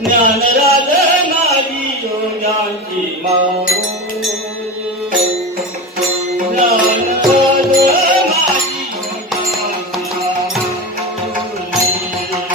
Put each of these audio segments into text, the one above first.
ज्ञानराज नारी योग्यांची माऊ ज्ञानराज नारी योग्यांची माऊ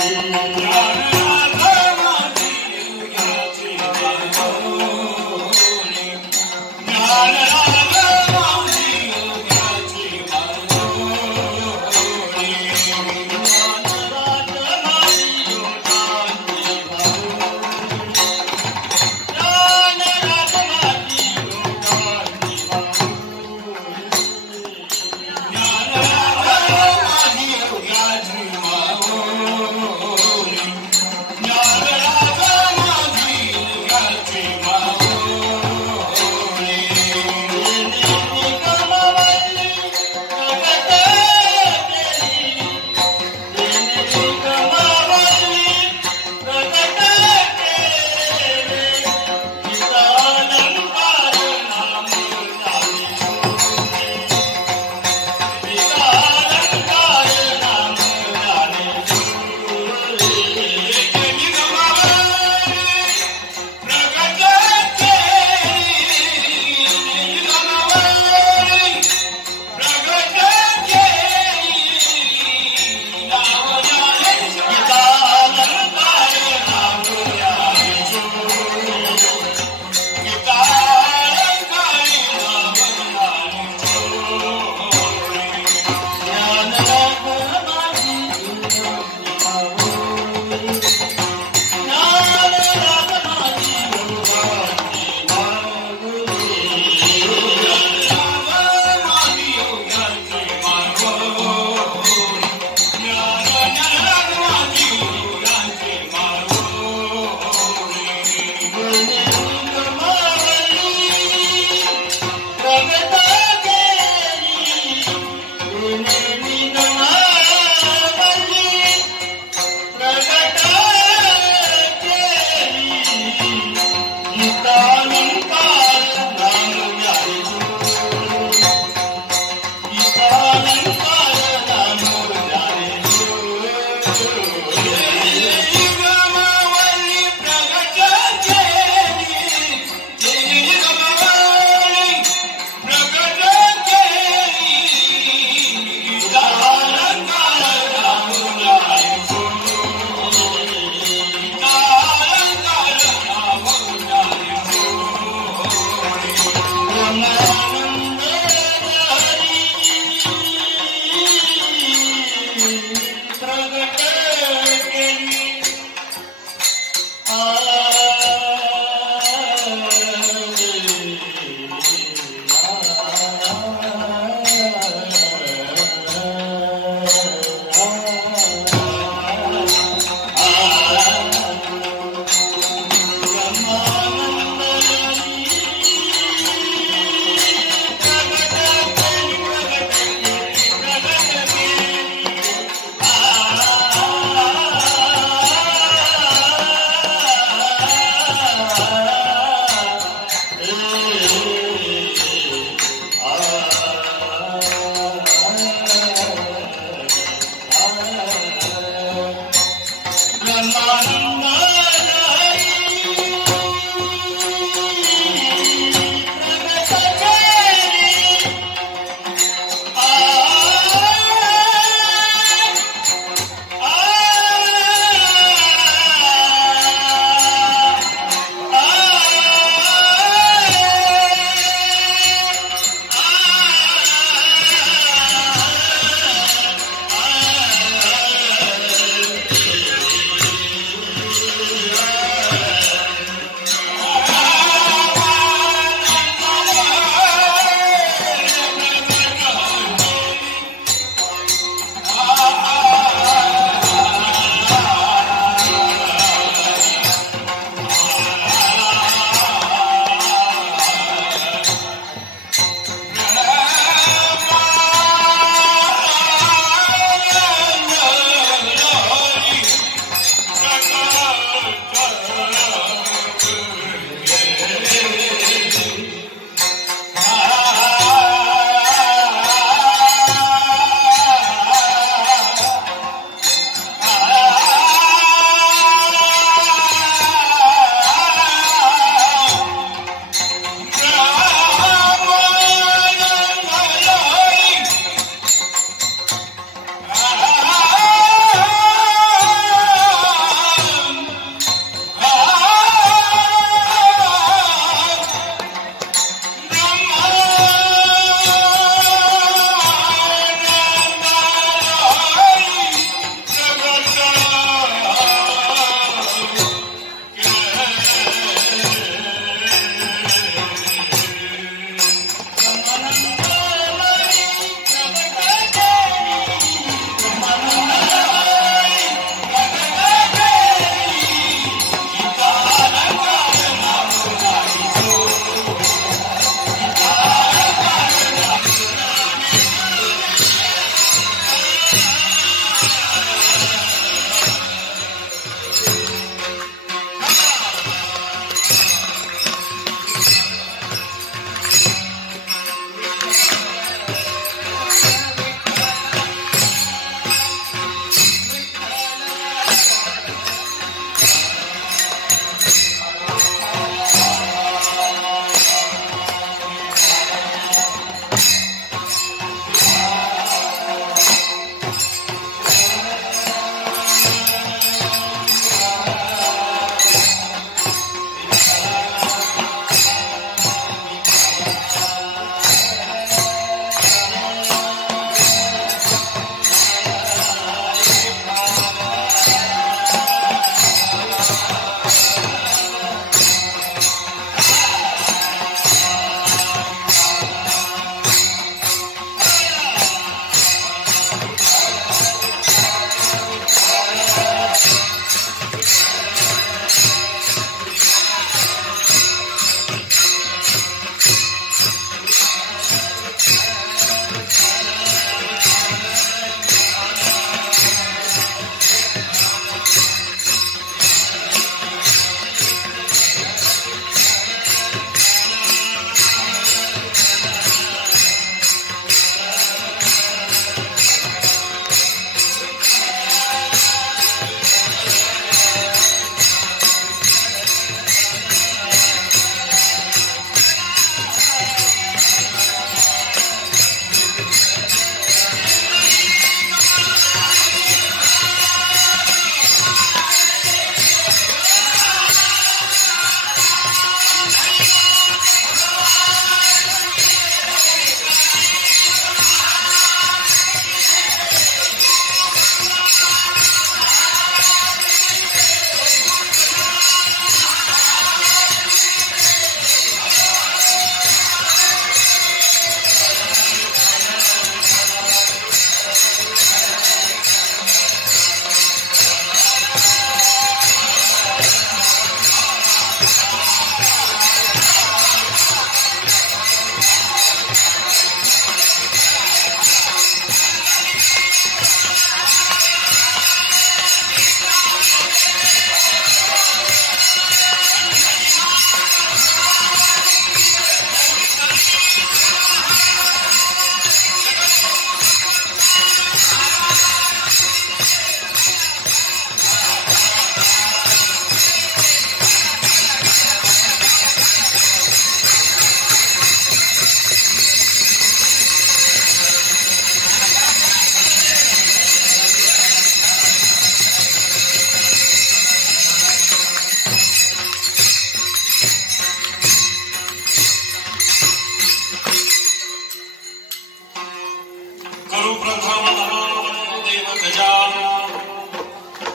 गुरुप्रथम नमो देव गजानन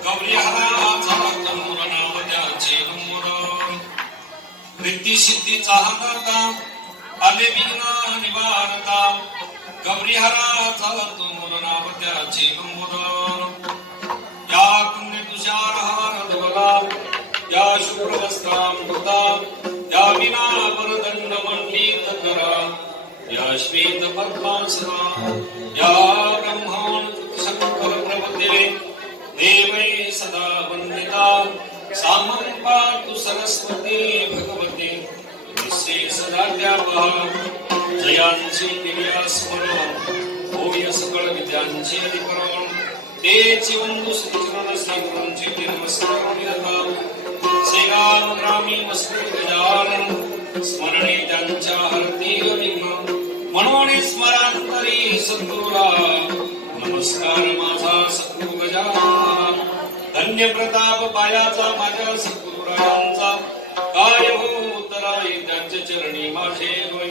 गौरीहराचा तनूर नाव त्याचे नमोर रिद्धी सिद्धीचा हाता आले विघ्न निवारता गौरीहराचा तनूर नाव त्याचे नमोर या पुण्य तुषार हार धवला या शुभ्रवस्त्रामृता या विना वरदंड मंडित करा या श्वेत पद्मासना या ब्रह्मांड शंकर प्रभुदेवे देवै सदा वंदिता सामं पातु सरस्वती भगवती निस्से सदाद्यापहा जयांची दिव्या स्मरण होय सकळ विद्यांची अधिकरण तेची वंदू श्रीचरण श्रीगुरूंची नमस्कार निरता सेगानुग्रामी मस्ती गजानन स्मरणे त्यांच्या हरती विघ्न म्हणून स्मरांतरी सद्गुरुला नमस्कार माझा सद्गुरु गजानन धन्य प्रताप पायाचा माझ्या सद्गुरुरायांचा काय हो उत्तराई त्यांच्या चरणी माझे होय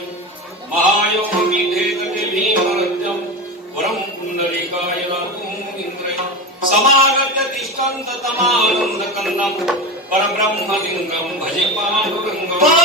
महायोग मीठे गटे भीमरत्यम वरम पुंडलिकाय लातूम इंद्रय समागत्य तिष्ठन्त तमानंद कन्दम परब्रह्मलिंगम भजे पांडुरंगम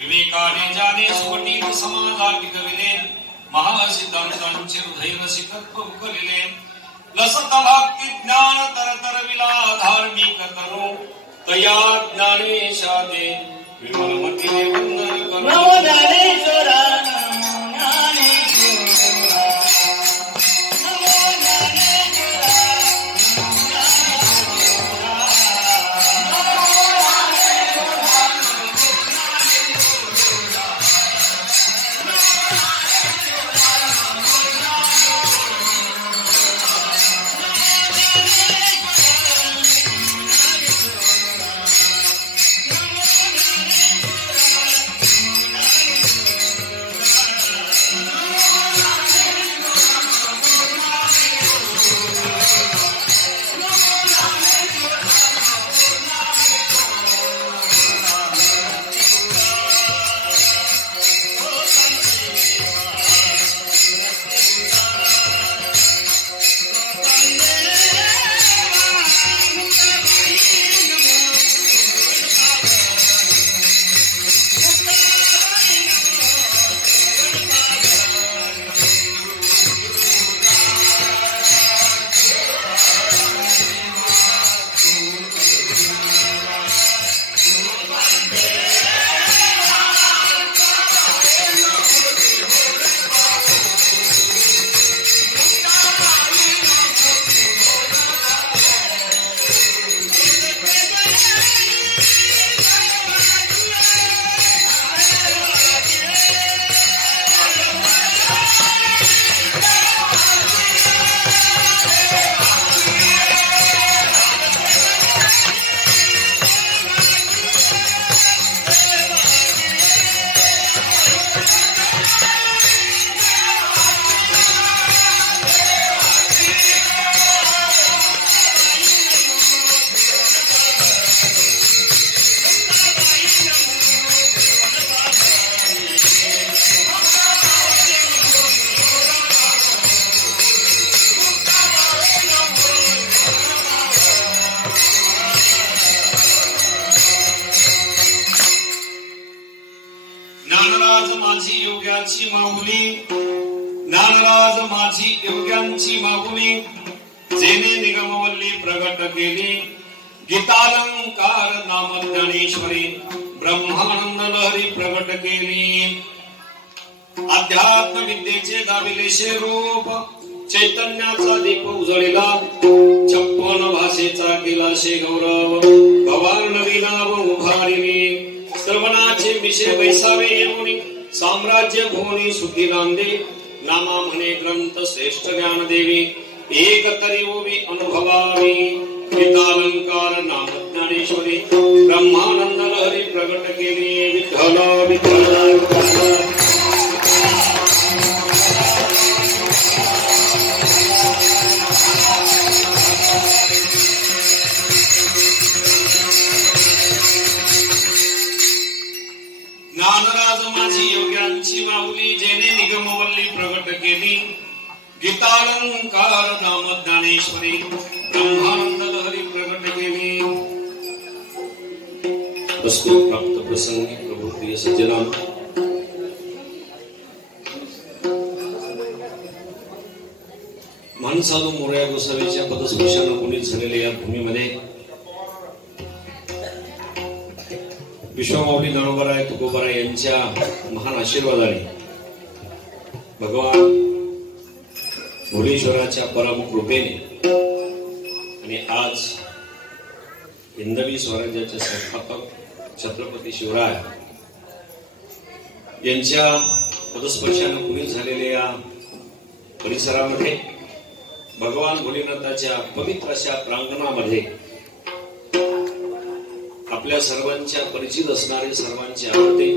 विवेकाने जाने सुपटीत समाजा टिकविले महासिद्धांतांचे हृदय रसिकत्व उकलिले लसत भक्ती ज्ञान तरतर विला धार्मिक तनो तया ज्ञानेशादे विमलमती वंदन करो नमो ज्ञानेश्वरा ज्ञानाची माऊली ज्ञानराज माझी योग्यांची मागुनी जेने निगमवल्ली प्रगट केली गीतालंकार नाम ज्ञानेश्वरी ब्रह्मानंद लहरी प्रगट केली अध्यात्म विद्येचे दाविलेशे रूप चैतन्याचा दीप उजळला 56 भाषेचा केलाशे गौरव भवार नवीनाव उभारिली श्रवणाचे विषय वैसावे येऊनी साम्राज्य भुवनी सुखी नांदे नामा म्हणे ग्रंथ श्रेष्ठ ज्ञान देवी एक तरी ओवी अनुभवावी गीतालंकार नाम ज्ञानेश्वरी ब्रह्मानंद लहरी प्रगट केली विठ्ठल विठ्ठल ज्ञानराज माझी योग्यांची माऊली जेने निगमवल्ली प्रगट केली गीतालंकार नाम ज्ञानेश्वरी ब्रह्मानंद लहरी प्रगट केली वस्तु प्राप्त प्रसंगी प्रभु प्रिय सज्जना माणसाला मोरया गोसावीच्या पदस्पर्शाने पुनीत झालेल्या या भूमीमध्ये विश्वमाऊली ज्ञानोबाराय तुकोबाराय यांच्या महान आशीर्वादाने भगवान भुवनेश्वराच्या परम कृपेने आणि आज हिंदवी स्वराज्याचे संस्थापक छत्रपती शिवराय यांच्या पदस्पर्शाने पुनीत झालेल्या या परिसरामध्ये भगवान भोलेनाथाच्या पवित्र अशा प्रांगणामध्ये आपल्या सर्वांच्या परिचित असणारे सर्वांचे आवडते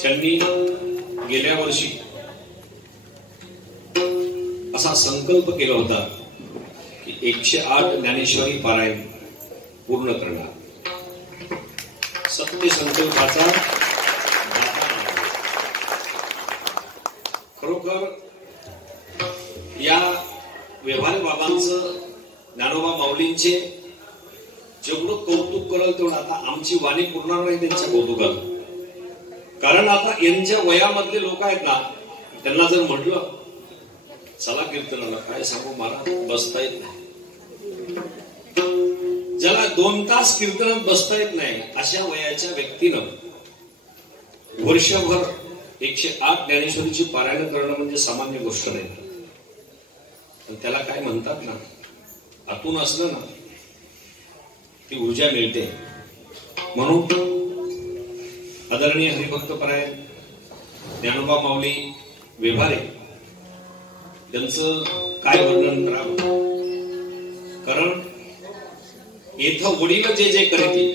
ज्यांनी गेल्या वर्षी असा संकल्प केला होता की 108 ज्ञानेश्वरी पारायण पूर्ण करणार सत्य संकल्पाचा खरोखर या व्यवहार बाबांचं ज्ञानोबा माऊलींचे जेवढं कौतुक करल तेवढं आता आमची वाणी पुरणार नाही त्यांच्या कौतुकाला कारण आता यांच्या वयामधले लोक आहेत ना त्यांना जर म्हटलं चला कीर्तनाला काय सांगू मला बसता येत नाही ज्याला 2 तास कीर्तनात बसता येत नाही अशा वयाच्या व्यक्तीनं वर्षभर 108 ज्ञानेश्वरीची पारायण करणं म्हणजे सामान्य गोष्ट नाही पण त्याला काय म्हणतात ना आतून असलं ना ती ऊर्जा मिळते म्हणून आदरणीय हरिभक्त परायण ज्ञानोबा माऊली व्यवहारे त्यांचं काय वर्णन करावं कारण इथं वडील जे जे करीती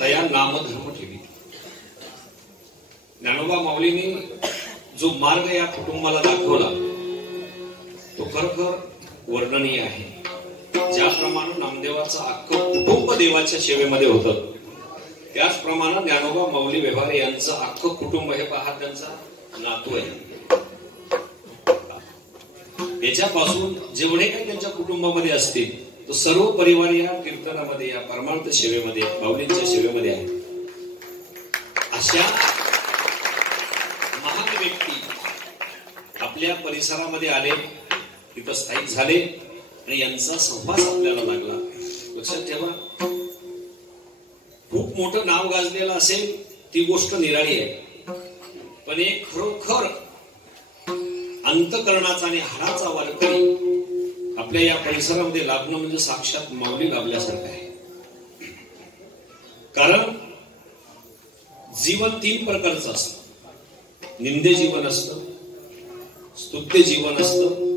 तया नामधर्म ठेवी ज्ञानोबा माऊलींनी जो मार्ग या कुटुंबाला दाखवला तो खरोखर वर्णनीय आहे ज्याप्रमाणे नामदेवाचं अख्खं कुटुंब देवाच्या सेवेमध्ये होतं त्याचप्रमाणे ज्ञानोबा माऊली व्यवहारे यांचं अख्खं कुटुंब हे पहा त्यांचा नातू आहे याच्यापासून जेवढे काही त्यांच्या कुटुंबामध्ये असतील तो सर्व परिवार या कीर्तनामध्ये या परमार्थ सेवेमध्ये माऊलींच्या सेवेमध्ये आहे अशा महान व्यक्ती आपल्या परिसरामध्ये आले तिथं स्थायिक झाले आणि यांचा सहवास आपल्याला लागला लक्षात ठेवा खूप मोठं नाव गाजलेलं असेल ती गोष्ट निराळी आहे पण एक खरोखर अंतकरणाचा आणि हाडाचा वारकरी आपल्या या परिसरामध्ये लाभणं म्हणजे साक्षात माऊली लाभल्यासारखं आहे कारण जीवन 3 प्रकारचं असतं निंदे जीवन असतं स्तुत्य जीवन असतं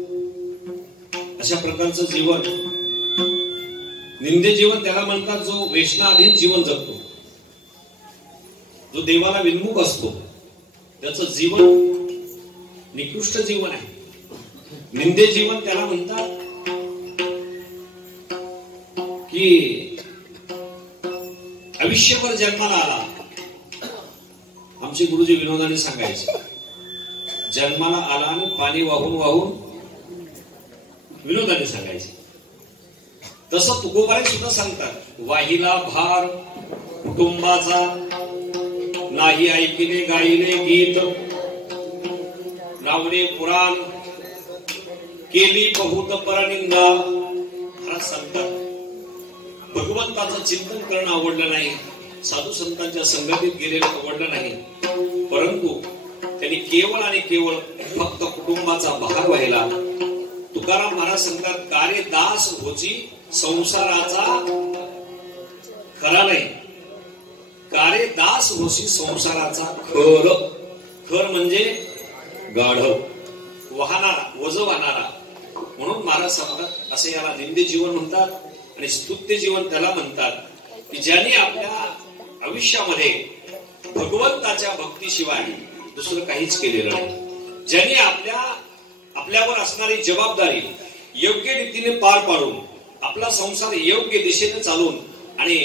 अशा प्रकारचं जीवन निंदे जीवन त्याला म्हणतात जो वेशनाधीन जीवन जगतो जो देवाला विन्मुख असतो त्याचं जीवन निकृष्ट जीवन आहे निंदे जीवन त्याला म्हणतात की आयुष्यभर जन्माला आला आमचे गुरुजी विनोदाने सांगायचे जन्माला आला आणि पाणी वाहून वाहून विनोदाने सांगायचे तसं तुकोबारे सुद्धा सांगतात वाहिला भार कुटुंबाचा नाही ऐकिले गायले गीत नावले पुराण केली बहुत परनिंदा. महाराज सांगतात भगवंताचं चिंतन करणं आवडलं नाही, साधू संतांच्या संगतीत गेलेलं आवडलं नाही, परंतु त्यांनी केवळ आणि केवळ फक्त कुटुंबाचा भार व्हायला. तुकाराम महाराज सांगतात कार्य दास होची संसाराचा खरा नाही, कार्य दास होशी संसाराचा खर. खर म्हणजे गाढव, वाहणारा, वज वाहणारा. म्हणून महाराज सांगतात असे याला निंदे जीवन म्हणतात आणि स्तुत्य जीवन त्याला म्हणतात की ज्यांनी आपल्या आयुष्यामध्ये भगवंताच्या भक्तीशिवाय दुसरं काहीच केलेलं नाही, ज्यांनी आपल्यावर असणारी जबाबदारी योग्य रीतीने पार पाडून आपला संसार योग्य दिशेने चालून आणि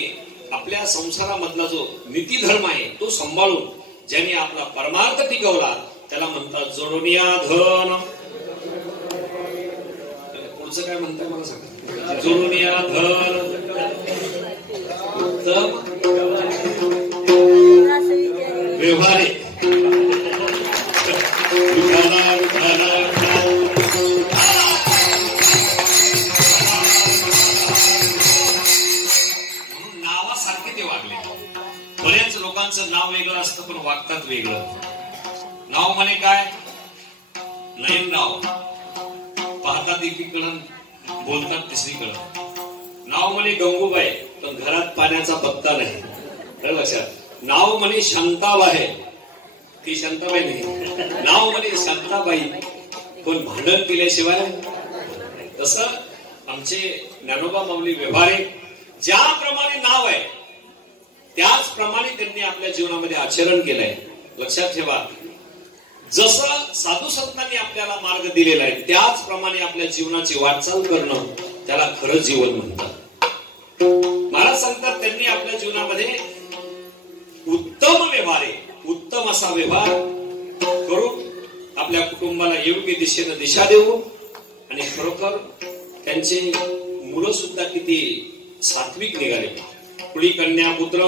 आपल्या संसारामधला जो नीती धर्म आहे तो सांभाळून ज्यांनी आपला परमार्थ टिकवला त्याला म्हणतात जोडुनिया धन. पुढचं काय म्हणताय मला सांगा. जोडुनिया धन व्यवहारिक नावासारखे ते वागले. बरेच लोकांचं नाव वेगळं असतं पण वागतात वेगळं. नाव म्हणे काय, नयनराव, पाहतात एकीकडं बोलतात तिसरीकडं. नाव म्हणे गंगूबाई पण घरात पाण्याचा पत्ता नाही. लक्षात. नाव म्हणे शांताबाई, ती शांताबाई नाही, नाव म्हणे शांताबाई पण भांडण केल्याशिवाय. तसं आमचे ज्ञानोबा माऊली व्यवहारिक ज्याप्रमाणे नाव आहे त्याचप्रमाणे त्यांनी आपल्या जीवनामध्ये आचरण केलंय. लक्षात ठेवा, जसं साधू संतांनी आपल्याला मार्ग दिलेला आहे त्याचप्रमाणे आपल्या जीवनाची वाटचाल करणं त्याला खरं जीवन म्हणतात. महाराज सांगतात त्यांनी आपल्या जीवनामध्ये उत्तम व्यवहार आहे, उत्तम असा व्यवहार करून आपल्या कुटुंबाला योग्य दिशेनं दिशा देऊ. आणि खरोखर त्यांचे मुलं सुद्धा किती सात्विक निघाले. कुळी कन्या पुत्र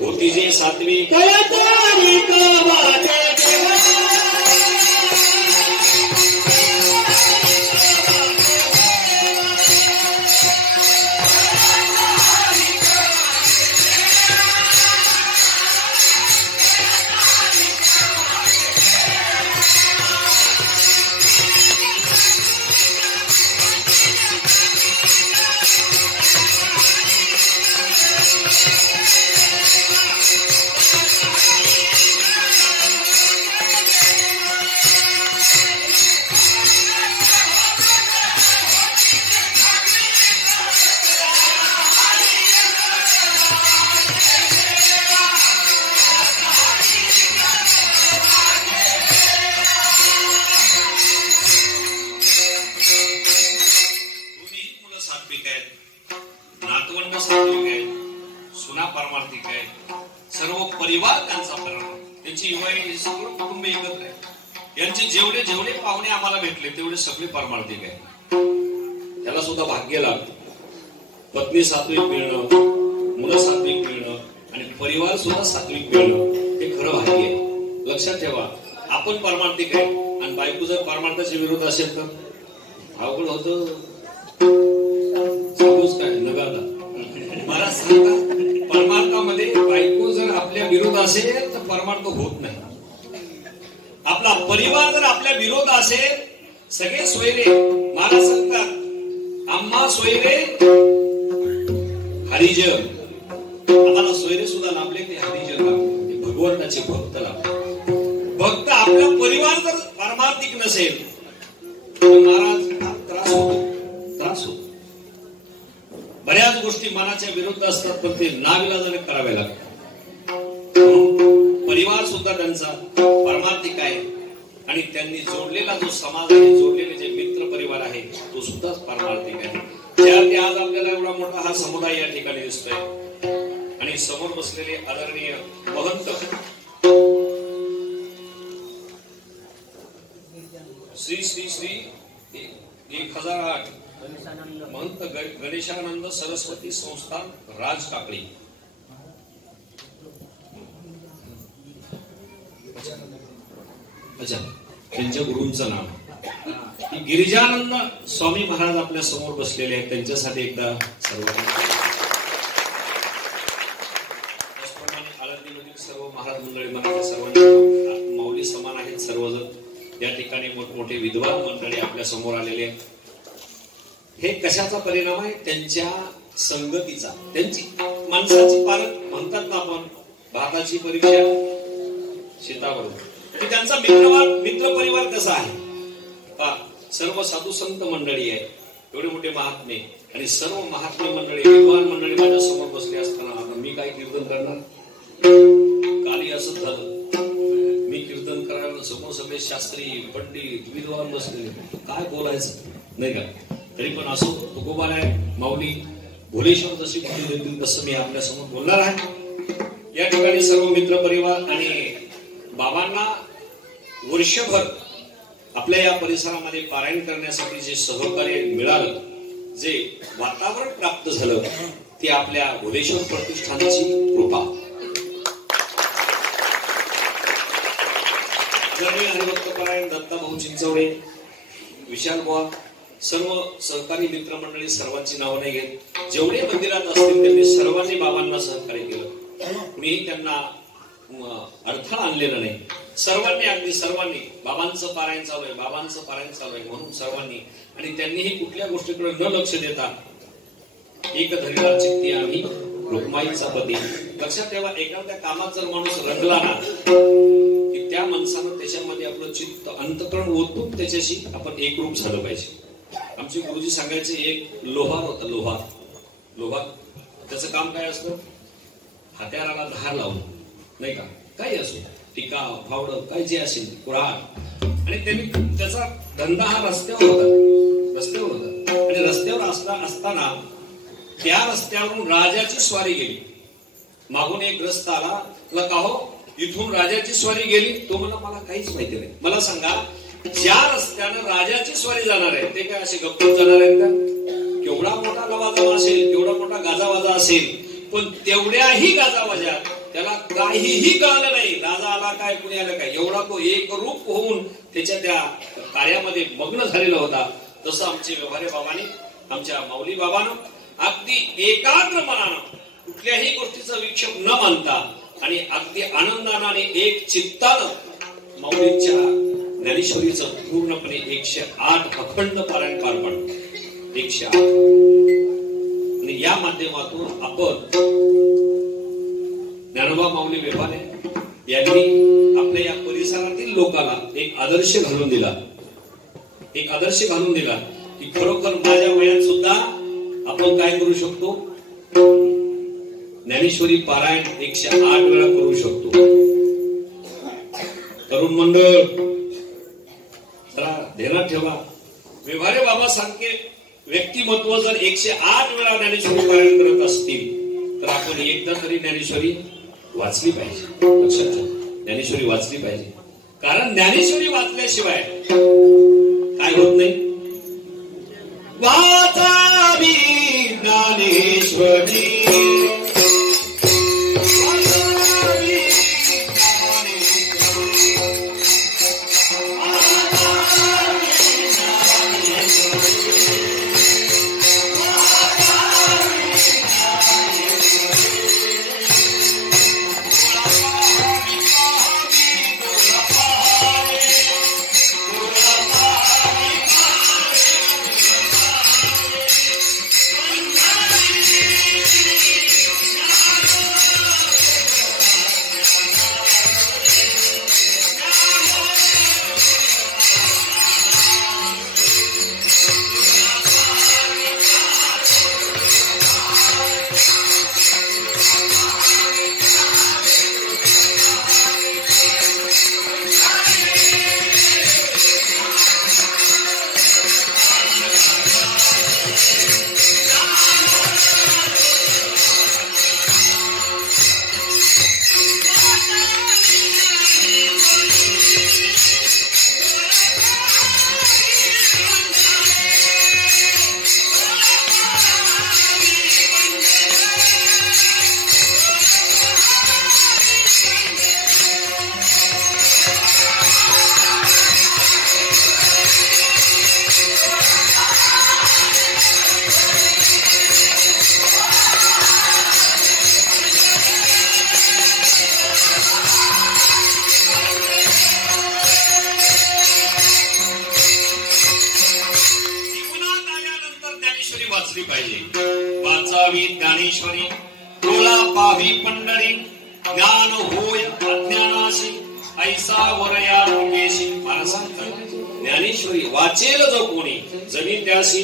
होती जे सात्विक. पारमार्थिक आहे, सर्व परिवार त्यांचा परिवार, त्यांची वय सगळं कुटुंब एकत्र आहे. यांचे जेवढे जेवढे पाहुणे आम्हाला भेटले तेवढे सगळे पारमार्थिक आहे. त्याला सुद्धा भाग्य लागतं. पत्नी सात्विक मिळणं, मुलं सात्विक मिळणं आणि परिवार सुद्धा सात्विक मिळणं हे खरं भाग्य आहे. लक्षात ठेवा, आपण पारमार्थिक आहे आणि बायको जर पारमार्थाच्या विरोध असेल तर अवघड होतं. सांगूच काय नगाला महाराज सांगतात परमार्थामध्ये बायको जर आपल्या विरोध असेल तर परमार्थ होत नाही. आपला परिवार जर आपल्या विरोध असेल, सगळे सोयरे, महाराज सांगतात आम्हा सोयरे हरिजन, आम्हाला सोयरे सुद्धा लाभले ते हरिजन लाभले, भगवंताचे भक्त लाभले. भक्त आपला परिवार जर पारमार्थिक नसेल तर महाराज त्रास होतो, त्रास होतो. बऱ्याच गोष्टी मनाच्या विरुद्ध असतात पण ते नाविलाजाने करावे लागतात. परिवार सुद्धा त्यांचा पारमार्थिक आहे आणि त्यांनी जोडलेला जो समाज आहे, जोडलेले जे मित्र परिवार आहे तो सुद्धा पारमार्थिक आहे. त्यासाठी आज आपल्याला एवढा मोठा हा समुदाय या ठिकाणी दिसतोय आणि समोर बसलेले आदरणीय महंत श्री श्री श्री 1008 महंत गणेशानंद सरस्वती संस्थान राज टाकळी अच्छा, त्यांच्या गुरूंचं नाव गिरिजानंद स्वामी महाराज आपल्या समोर बसलेले आहेत. त्यांच्यासाठी एकदा सर्वांनी, त्याचप्रमाणे आळंदीमधील सर्व महाराज मंडळी मला सर्वांना माऊली समान आहेत सर्वजण. या ठिकाणी मोठमोठे विद्वान मंडळी आपल्या समोर आलेले आहेत. हे कशाचा परिणाम आहे? त्यांच्या संगतीचा. त्यांची माणसाची पारख म्हणतात ना आपण, भाताची परीक्षा शेतावर, की त्यांचा मित्र परिवार कसा आहे पा. सर्व साधू संत मंडळी आहे, एवढे मोठे महात्मे, आणि सर्व महात्मे मंडळी विद्वान मंडळी माझ्या समोर बसले असताना आता मी काय कीर्तन करणार? काली असं झालं, मी कीर्तन करायला समोर सगळे शास्त्री पंडित विद्वान बसले, काय बोलायचं नाही का? तरी पण असो, तुकोबाला माऊली भोलेश्वर जशी बुद्धी देतील तसं मी आपल्या समोर बोलणार आहे. या ठिकाणी सर्व मित्र परिवार आणि बाबांना वर्षभर आपल्या या परिसरामध्ये पारायण करण्यासाठी जे सहकार्य मिळालं, जे वातावरण प्राप्त झालं, ते आपल्या भोलेश्वर प्रतिष्ठानची कृपा. आदरणीय हरिभक्त परायण दत्ताभाऊ चिंचवडे, विशाल बुवा, सर्व सहकारी मित्रमंडळी, सर्वांची नावं नाही घेत, जेवढे मंदिरात असतील त्यांनी सर्वांनी बाबांना सहकार्य केलं. कुणीही त्यांना अडथळा आणलेला नाही. सर्वांनी, अगदी सर्वांनी बाबांचं पारायण चालू आहे, बाबांचं पारायण चालू आहे म्हणून सर्वांनी, आणि त्यांनीही कुठल्या गोष्टीकडे न लक्ष देता एक धरीला चित्ती आम्ही रुक्माईचा पती. लक्षात ठेवा, एखाद्या कामात जर माणूस रंगला ना, की त्या माणसानं त्याच्यामध्ये आपलं चित्त अंतकरण ओतून त्याच्याशी आपण एकरूप झालं पाहिजे. आमचे गुरुजी सांगायचे, एक लोहार होता, लोहार त्याचं काम काय असतं? हत्याराला धार लावून, नाही का, काही असो, टिका फावड काय जे असेल, कुऱ्हाड, आणि त्यांनी त्याचा धंदा हा रस्त्यावर होता. आणि रस्त्यावर असताना त्या रस्त्यावरून राजाची स्वारी गेली. मागून एक रस्त आला, का हो इथून राजाची स्वारी गेली? तो मला काहीच माहिती नाही. मला सांगा, ज्या रस्त्यानं राजाची स्वारी जाणार आहे ते काय असे गप्पून जाणार आहेत का? केवढा मोठा लवाजमा असेल, केवढा मोठा गाजावाजा असेल, पण तेवढ्याही गाजावाजात त्याला काहीही कळलं नाही. राजा आला काय, कुणी आलं काय, एवढा तो एक रूप होऊन त्याच्या त्या कार्यामध्ये मग्न झालेला होता. तसं आमचे व्यवहारे बाबांनी, आमच्या माऊली बाबानं अगदी एकाग्र मनानं, कुठल्याही गोष्टीचा विक्षेप न मानता आणि अगदी आनंदानं आणि एक चित्तानं माऊलींच्या ज्ञानेश्वरीचं पूर्णपणे 108 अखंड पारायण पार पाडलं. 108. आणि या माध्यमातून आपण ज्ञानोबा माऊली वेफाने यांनी आपल्या या परिसरातील लोकांना एक आदर्श घालून दिला, की खरोखर माझ्या वयात सुद्धा आपण काय करू शकतो? ज्ञानेश्वरी पारायण 108 वेळा करू शकतो. तरुण मंडळ जरा ध्यानात ठेवा, व्यवहारे बाबा सारखे व्यक्तिमत्व जर 108 वेळा ज्ञानेश्वरी पारायण करत असतील तर आपण एकदा तरी ज्ञानेश्वरी वाचली पाहिजे. लक्षात ठेवा, ज्ञानेश्वरी वाचली पाहिजे. कारण ज्ञानेश्वरी वाचल्याशिवाय काय होत नाही. वाचावी ज्ञानेश्वरी, पावी पंढरी ज्ञान होय अज्ञानाशी ऐसा वरया मुकेशी. महाराज सांगतात ज्ञानेश्वरी वाचेल जो कोणी जमीन त्याशी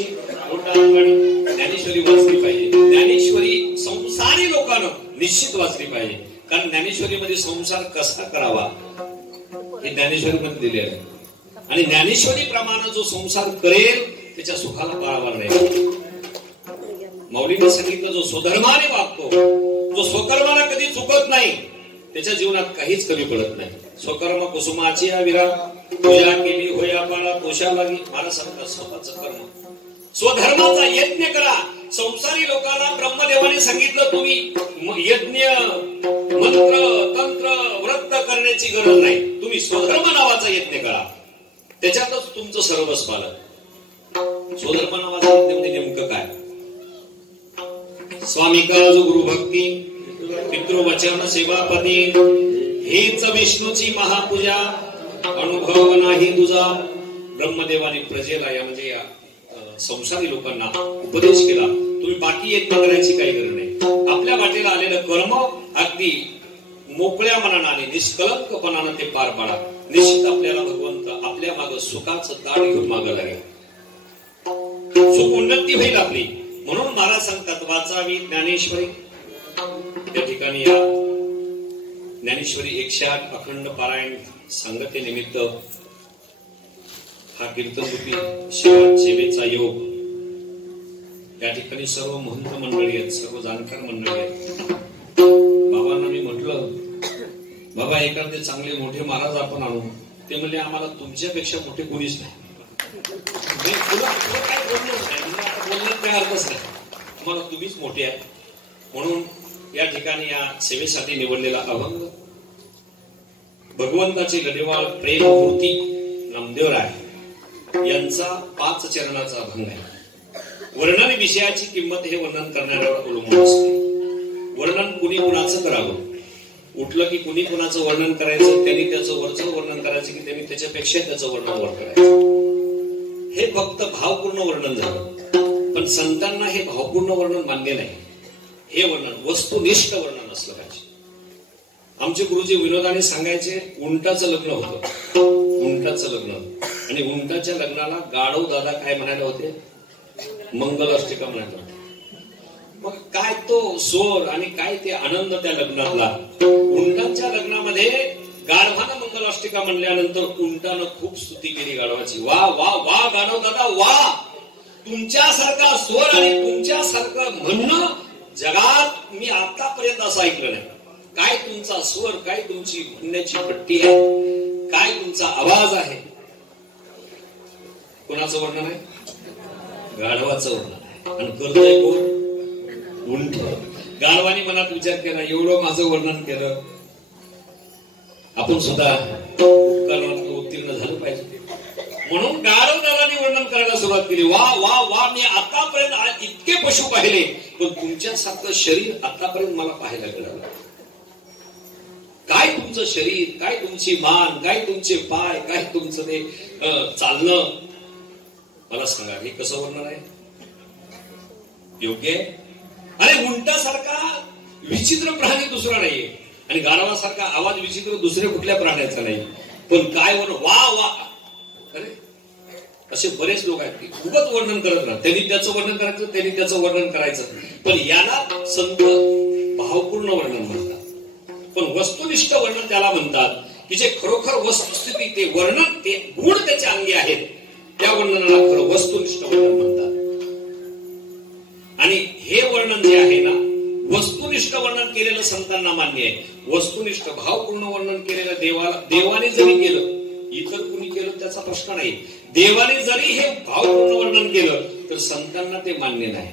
ज्ञानेश्वरी वाचली पाहिजे. ज्ञानेश्वरी संसारी लोकांना निश्चित वाचली पाहिजे, कारण ज्ञानेश्वरीमध्ये संसार कसा करावा हे ज्ञानेश्वरीमध्ये दिले आहे. आणि ज्ञानेश्वरी प्रमाणे जो संसार करेल त्याच्या सुखाला पाळावा नाही. मौलीने सांगितलं जो स्वधर्माने वागतो, जो स्वकर्माला कधी चुकत नाही, त्याच्या जीवनात काहीच कमी पडत नाही. स्वकर्म कुसुमाची विरा पूजा केली होया पाळा तोषा लागी. मला सांगतात स्वतःच कर्म स्वधर्माचा यज्ञ करा. संसारी लोकांना ब्रह्मदेवाने सांगितलं तुम्ही यज्ञ मंत्र तंत्र व्रत करण्याची गरज नाही, तुम्ही स्वधर्म नावाचा यज्ञ करा, त्याच्यातच तुमचं सर्वस्व आलं. स्वधर्म नावाचा यज्ञ म्हणजे नेमकं काय? स्वामी काज गुरु भक्ती पितृवचन सेवापती हेच विष्णूची महापूजा अनुभव नाही तुझा. ब्रह्मदेवाने प्रजेला या म्हणजे या संसारी लोकांना उपदेश केला, तुम्ही बाकी यज्ञ करायची काही गरज नाही. आपल्या वाटेला आलेलं कर्म अगदी मोकळ्या मनाने निष्कलंकपणाने ते पार पाडा. निश्चित आपल्याला भगवंत आपल्या मागे सुखाचं दाढ घेऊन मागे लागेल, सुख उन्नती होईल आपली. म्हणून महाराज सांगतात वाचावी ज्ञानेश्वरी. त्या ठिकाणी या ज्ञानेश्वरी 108 अखंड पारायण सांगतेनिमित्त हा कीर्तनरूपी सेवेचा योग. या ठिकाणी सर्व महंत मंडळी आहेत, सर्व जाणकार मंडळी आहेत. बाबांना मी म्हटलं बाबा एखादे चांगले मोठे महाराज आपण आणू. ते म्हणले आम्हाला तुमच्यापेक्षा मोठे कोणीच नाही. बोलण्यात काही अर्थच नाही, आम्हाला तुम्हीच मोठे आहे. म्हणून या ठिकाणी या सेवेसाठी निवडलेला अभंग भगवंताची लढेवाळ प्रेम मूर्ती नामदेवराय यांचा 5 चरणाचा अभंग आहे. वर्णन विषयाची किंमत हे वर्णन करणाऱ्यावर अवलंबून असते. वर्णन कुणी कुणाचं करावं, उठलं की कुणी कुणाचं वर्णन करायचं, त्यांनी त्याचं वरचं वर्णन करायचं की त्यांनी त्याच्यापेक्षा त्याचं वर्णन वर करायचं. हे फक्त भावपूर्ण वर्णन झालं, पण संतांना हे भावपूर्ण वर्णन मान्य नाही. हे वर्णन वस्तुनिष्ठ वर्णन असलं पाहिजे. आमचे गुरुजी विनोदाने सांगायचे उंटाचं लग्न होतं, उंटाचं लग्न, आणि उंटाच्या लग्नाला गाढव दादा काय म्हणाले होते, मंगलाष्टिका म्हणाले होते. मग काय तो स्वर आणि काय ते आनंद त्या लग्नातला. उंटाच्या लग्नामध्ये गाढवानं मंगलाष्टिका म्हणल्यानंतर उंटानं खूप स्तुती केली गाढवाची. वा वा वा गाढव दादा वा, तुमच्यासारखा स्वर आणि तुमच्यासारखं म्हणणं जगात मी आतापर्यंत असं ऐकलं नाही. काय तुमचा स्वर, काय तुमची म्हणण्याची पट्टी आहे, काय तुमचा आवाज आहे. कोणाचं वर्णन आहे? गाढवाचं वर्णन आहे. आणि करतोय कोण? उंट. गाढवाने मनात विचार केला एवढं माझं वर्णन केलं, आपण सुद्धा उपकरणात उत्तीर्ण झालं पाहिजे. म्हणून गाढव दादांनी वर्णन करायला सुरुवात केली. वा वा वा, मी आतापर्यंत इतके पशु पाहिले, पण तुमच्यासारखं शरीर आतापर्यंत मला पाहायला मिळालं. काय तुमचं शरीर, काय तुमची मान, काय तुमचे पाय, काय तुमचं ते चालणं, मला सांगा हे कसं वर्णन आहे? योग्य आहे? अरे उंटासारखा विचित्र प्राणी दुसरा नाहीये, आणि गाढवासारखा आवाज विचित्र दुसऱ्या कुठल्या प्राण्याचा नाही. पण काय वर्णन, वा वा. अरे असे बरेच लोक आहेत की खूपच वर्णन करत राहतात. त्यांनी त्याचं वर्णन करायचं, त्यांनी त्याचं वर्णन करायचं, पण याला संत भावपूर्ण वर्णन म्हणतात. पण वस्तुनिष्ठ वर्णन त्याला म्हणतात की जे खरोखर वस्तुस्थिती, ते वर्णन, ते गुण त्याच्या अंगी आहेत, त्या वर्णनाला खरं वस्तुनिष्ठ वर्णन म्हणतात. आणि हे वर्णन जे आहे ना, वस्तुनिष्ठ वर्णन केलेलं संतांना मान्य आहे. वस्तुनिष्ठ भावपूर्ण वर्णन केलेलं देवाने जरी केलं, इतर कुणी केलं त्याचा प्रश्न नाही, देवाने जरी हे भावपूर्ण वर्णन केलं तर संतांना ते मान्य नाही.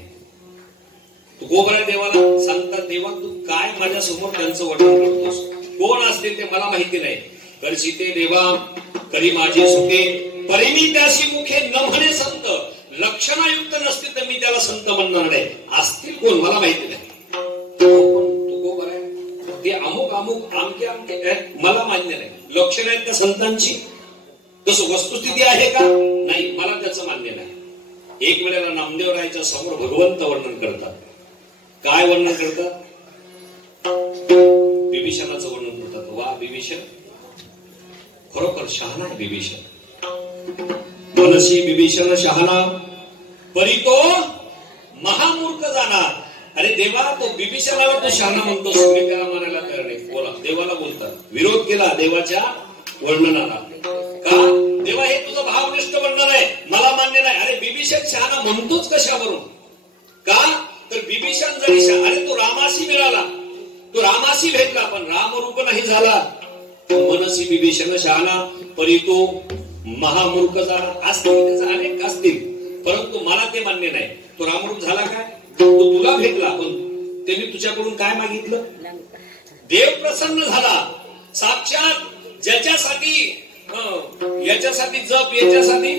तू गोबरा देवाला सांगतात, देवा तू काय माझ्या समोर त्यांचं वर्णन करतोस, कोण असतील ते मला माहिती नाही. करशी ते देवा करी माझे सुखे, परिमी त्याशी मुखे न म्हणे संत, लक्षणायुक्त नसतील तर मी त्याला संत म्हणणार नाही. असतील कोण मला माहिती नाही. तू गोबर आहे, ते अमुक अमुक आमके आमके मला मान्य नाही. लक्षण आहेत त्या संतांची, तसं वस्तुस्थिती आहे का? नाही, मला त्याचं मान्य नाही. एक वेळेला नामदेवरायच्या समोर भगवंत वर्णन करतात. काय वर्णन करतात? विभीषणाचं वर्णन करतात. वा विभीषण खरोखर शहाणा आहे विभीषण. मनसी विभीषण शहाणा परी तो महामूर्ख जाणार. अरे देवा, तो विभीषणाला तो शहाणा म्हणतो, तुम्ही त्याला मानायला तयार नाही. बोला, देवाला बोलतात, विरोध केला देवाच्या वर्णनाला. का देवा, हे तुझं भावनिष्ठ वर्णन आहे, मला मान्य नाही. अरे विभीषण शहाणा म्हणतोच कशावरून? का तर विभीषण जरी अरे तो रामाशी मिळाला, तो रामाशी भेटला, पण रामरूप नाही झाला. मनसी विभीषण शहाणा परी तो महामूर्ख झाला. असतील त्याचा अनेक असतील, परंतु मला ते मान्य नाही. तो रामरूप झाला काय? तो तुला भेटला, पण त्यांनी तुझ्याकडून काय मागितलं? देव प्रसन्न झाला. साक्षात ज्याच्यासाठी याच्यासाठी जप, याच्यासाठी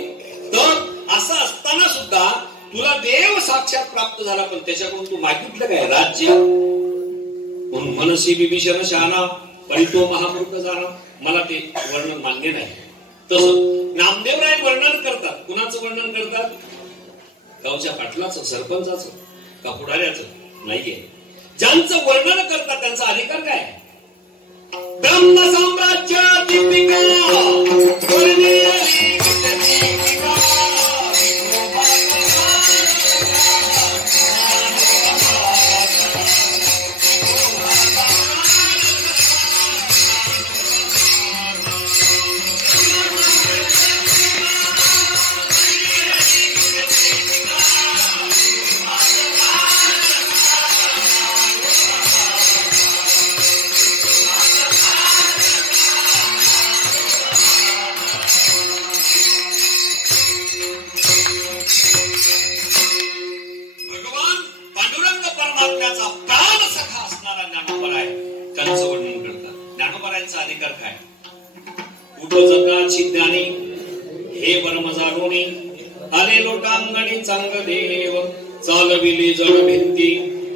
तप असं असताना सुद्धा तुला देव साक्षात प्राप्त झाला, पण त्याच्याकडून तू मागितलं काय? राज्य. म्हणून मनसी विभीषण शहाणा परी तो महामूर्ख झाला. मला ते वर्णन मान्य नाही. तसं नामदेवराय वर्णन करतात. कुणाचं वर्णन करतात? गावच्या पाटलाचं, सरपंचाचं का पुढाऱ्याचं? नाहीये. ज्यांचं वर्णन करतात त्यांचा अधिकार काय? ब्रह्म साम्राज्य दीपिका हे परमजारोणी आले लोटांगणी चांग देव चालविली जड भिंती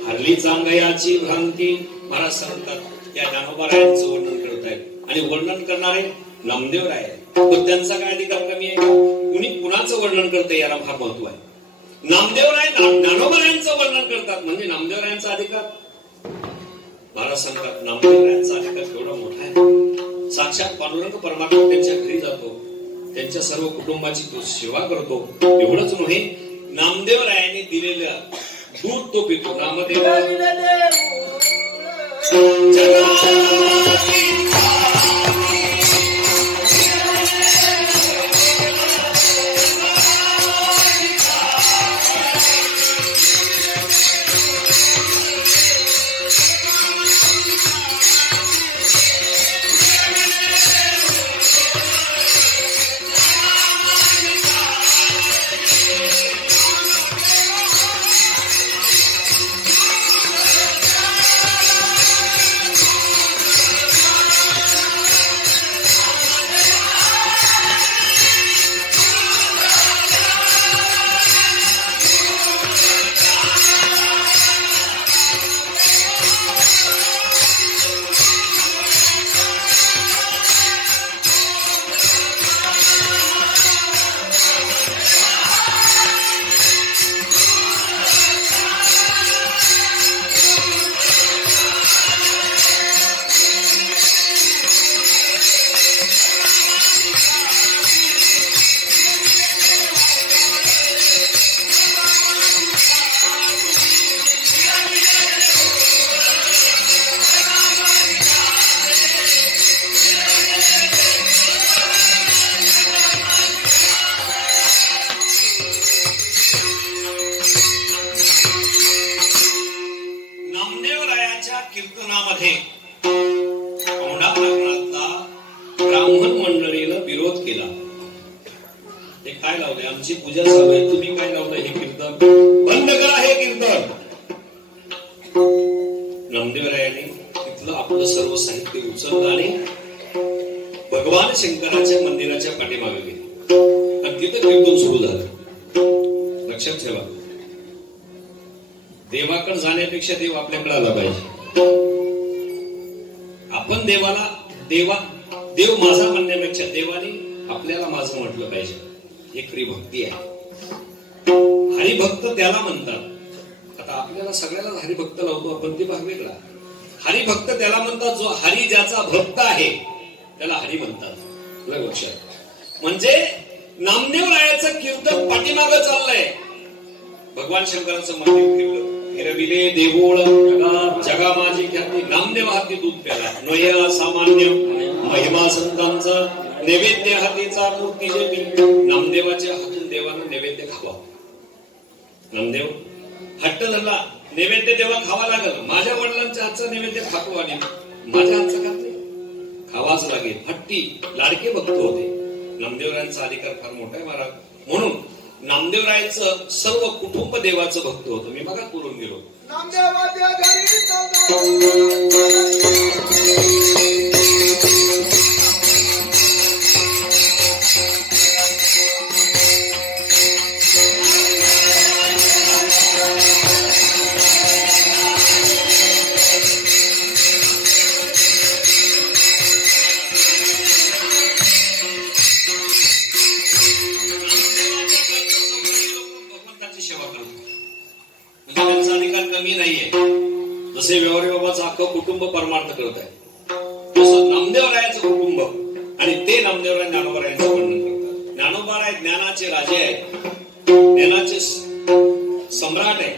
हरली चांगयाची भ्रांती. महाराज सांगतात या ज्ञानोबारायांचं वर्णन करतायत आणि वर्णन करणारे नामदेवराय. पण त्यांचा काय अधिकार कमी आहे का? कुणी कुणाचं वर्णन करते याला फार महत्व आहे. नामदेवराय ज्ञानोबारायांचं वर्णन करतात म्हणजे नामदेवरायांचा अधिकार. महाराज सांगतात नामदेवरायांचा अधिकार केवढा मोठा आहे. साक्षात पांडुरंग परमात्मा त्यांच्या घरी जातो, त्यांच्या सर्व कुटुंबाची तो सेवा करतो. एवढंच नव्हे, नामदेवरायांनी दिलेलं दूध तो पितो. नामदेव कीर्तनामध्ये औंढा नागनाथला ब्राह्मण मंडळीनं विरोध केला. ते काय लावले? आमची पूजा चालू आहे, तुम्ही काय लावलं हे कीर्तन? बंद करा हे कीर्तन. नामदेवरायांनी तिथलं आपलं सर्व साहित्य उचललं आणि भगवान शंकराच्या मंदिराच्या पाठीमागे गेले आणि तिथं कीर्तन सुरू झालं. लक्षात ठेवा, देवाकडे जाण्यापेक्षा देव आपल्याकडे आला पाहिजे. आपण देवाला देव माझा म्हणण्यापेक्षा देवाने आपल्याला माझं म्हटलं पाहिजे. ही खरी भक्ती आहे. हरिभक्त त्याला म्हणतात. आता आपल्याला सगळ्याला हरिभक्त लावतो आपण, ते भाग वेगळा. हरिभक्त त्याला म्हणतात, जो हरी ज्याचा भक्त आहे त्याला हरी म्हणतात. लक्षात. म्हणजे नामदेव रायाचं कीर्तन पाठीमागं चाललंय. भगवान शंकराचं मंदिर फिरलं, फिरविले देऊळ जगा माझी ख्याती, नामदेव हाती दूध प्याला, नोया सामान्य महिमा संतांचा, नैवेद्य हातीचा मूर्ती जेवी, नामदेवाच्या हातून देवानं नैवेद्य खावा. नामदेव हट्ट धरला, नैवेद्य देवा खावा लागल. माझ्या वडिलांच्या हातचा नैवेद्य खातो आणि माझ्या हातचा खात नाही, खावाच लागेल. हट्टी लाडके भक्त होते. नामदेवरायांचा अधिकार फार मोठा आहे महाराज. म्हणून नामदेवरायांचं सर्व कुटुंब देवाचं भक्त होतं. मी मगाच बोलून गेलो. जसे व्यवहारी बाबाचं अख्खं कुटुंब परमार्थ करत आहे, तसं नामदेवरायांचं कुटुंब आणि ते नामदेवराय ज्ञानोबारायांचं वर्णन करतात. ज्ञानोबाराय ज्ञानाचे राजे आहेत, ज्ञानाचे सम्राट आहे.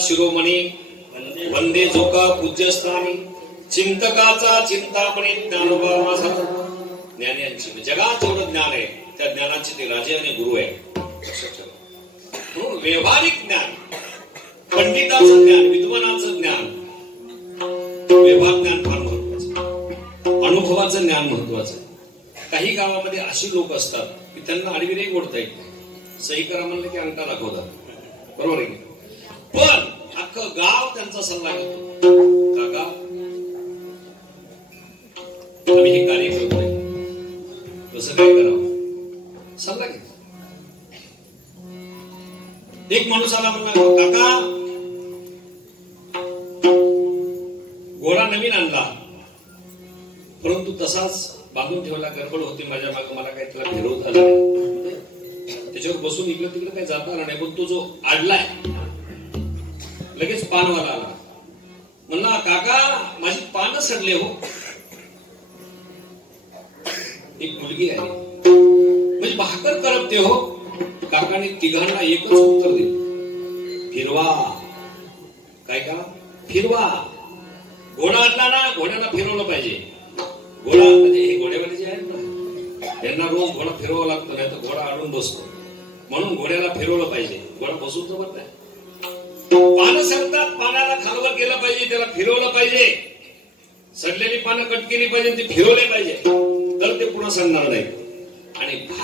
शिरोमणी वंदे झोका पूज्यस्थानी, चिंतकाचा चिंतामणी ज्ञानोबा माझा. ज्ञानियांची जगात जेवढं ज्ञान आहे त्या ज्ञानाचे ते राजे आणि गुरु आहे. म्हणून व्यवहारिक ज्ञान, पंडिताचं ज्ञान, विद्वानाचं ज्ञान, व्यवहार ज्ञान फार महत्वाचं, अनुभवाचं ज्ञान महत्वाचं. काही गावामध्ये अशी लोक असतात की त्यांना आडविरे ओढता येत नाही, सही करा म्हणलं की अंगठा दाखवतात, बरोबर आहे. पण अख्खं गाव त्यांचा सल्ला घेतो, काका आम्ही हे कार्य करतोय, कसं काय करावं, सल्ला घेतो. एक माणूस आला म्हणला, काका घोडा नवीन आणला परंतु तसाच बांधून ठेवला, गडबड होती माझ्या मागे, मला काही त्याला फिरवता आलं नाही, त्याच्यावर बसून इकडं तिकडं काही जाता आला नाही. पण तो जो आडलाय लगेच पानवाला आला, म्हणला काका माझी पानं सडले हो. एक मुलगी आहे म्हणजे भाकर करपते हो. काकाने तिघांना एकच उत्तर दिलं, फिरवा. काय का फिरवा? घोडा आणला ना, घोड्याला फिरवलं पाहिजे. घोडा म्हणजे हे घोडेवाले जे आहेत ना, त्यांना यांना रोज घोडा फिरवावा लागतो, नाही तर घोडा अडून बसतो. म्हणून घोड्याला फिरवलं पाहिजे. घोडा बसून जमत नाही. पानं सरतात, पानाला खालवर केलं पाहिजे, त्याला फिरवलं पाहिजे. सडलेली पानं कट केली पाहिजे, ती फिरवली पाहिजे, तर ते पुन्हा सडणार नाही. आणि